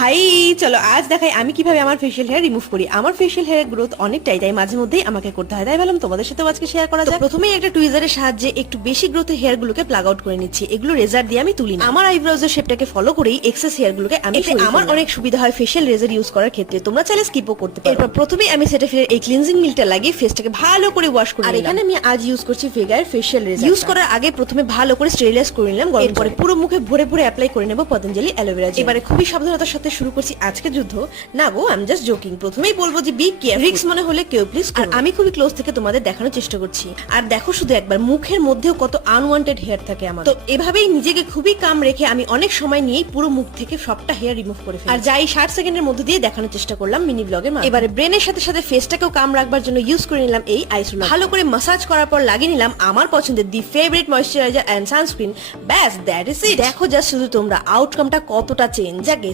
High, চলো আজ দেখাই আমি কিভাবে আমার ফেশিয়াল হেয়ার রিমুভ করি। আমার ফেশিয়াল হেয়ার গ্রোথ অনেকটাই, তাই মাঝে মধ্যেই আমাকে করতে হয়, তাই ভাবলাম তোমাদের সাথেও আজকে শেয়ার করা যায়। প্রথমেই একটা টুইজারের সাহায্যে একটু বেশি গ্রোথের হেয়ার গুলোকে প্লাগ আউট করে নিচ্ছি। এগুলো রেজার দিয়ে আমি তুলি না, আমার আইব্রোজের শেপটাকে ফলো করেই এক্সেস হেয়ার গুলোকে আমি আমার অনেক সুবিধা হয় ফেশিয়াল রেজার ইউজ করার ক্ষেত্রে। তোমরা চাইলে স্কিপও করতে পারো। এরপর প্রথমেই আমি সেটাফিলের এই ক্লিনজিং মিল্কটা লাগিয়ে ফেসটাকে ভালো করে ওয়াশ করে, আর এখানে আমি আজ ইউজ করছি ভেগার ফেশিয়াল রেজার। ইউজ করার আগে প্রথমে ভালো করে স্টেরিলাইজ করে নিলাম, এরপরে পুরো মুখে ভরে ভরে অ্যাপ্লাই করে নেব পতঞ্জলি অ্যালোভেরা জেল। এবারে খুবই সাবধানতার সাথে শুরু করছি আজকের যুদ্ধ। না গো, আই এম জাস্ট জোকিং। প্রথমেই বলবো যে বি কেয়ারফুল, রিস্ক মনে হলে কেউ প্লিজ। আর আমি খুবই ক্লোজ থেকে তোমাদের দেখানোর চেষ্টা করছি। আর দেখো শুধু একবার, মুখের মধ্যেও কত আনওয়ান্টেড হেয়ার থাকে আমার। তো এভাবেই নিজেকে খুবই কাম রেখে আমি অনেক সময় নিয়েই পুরো মুখ থেকে সবটা হেয়ার রিমুভ করে ফেলি। আর যাই 60 সেকেন্ডের মধ্যে দিয়ে দেখানোর চেষ্টা করলাম মিনি ব্লগের মাধ্যমে। এবারে ব্রেনের সাথে সাথে ফেসটাকেও কাম রাখবার জন্য ইউজ করে নিলাম এই আইস রোলার। ভালো করে মাসাজ করার পর লাগিয়ে নিলাম আমার পছন্দের দি ফেভারিট ময়েশ্চারাইজার এন্ড সানস্ক্রিন। ব্যাস, দ্যাট ইজ ইট। দেখো জাস্ট শুধু তোমরা আউটকামটা কতটা চেঞ্জ। যাকে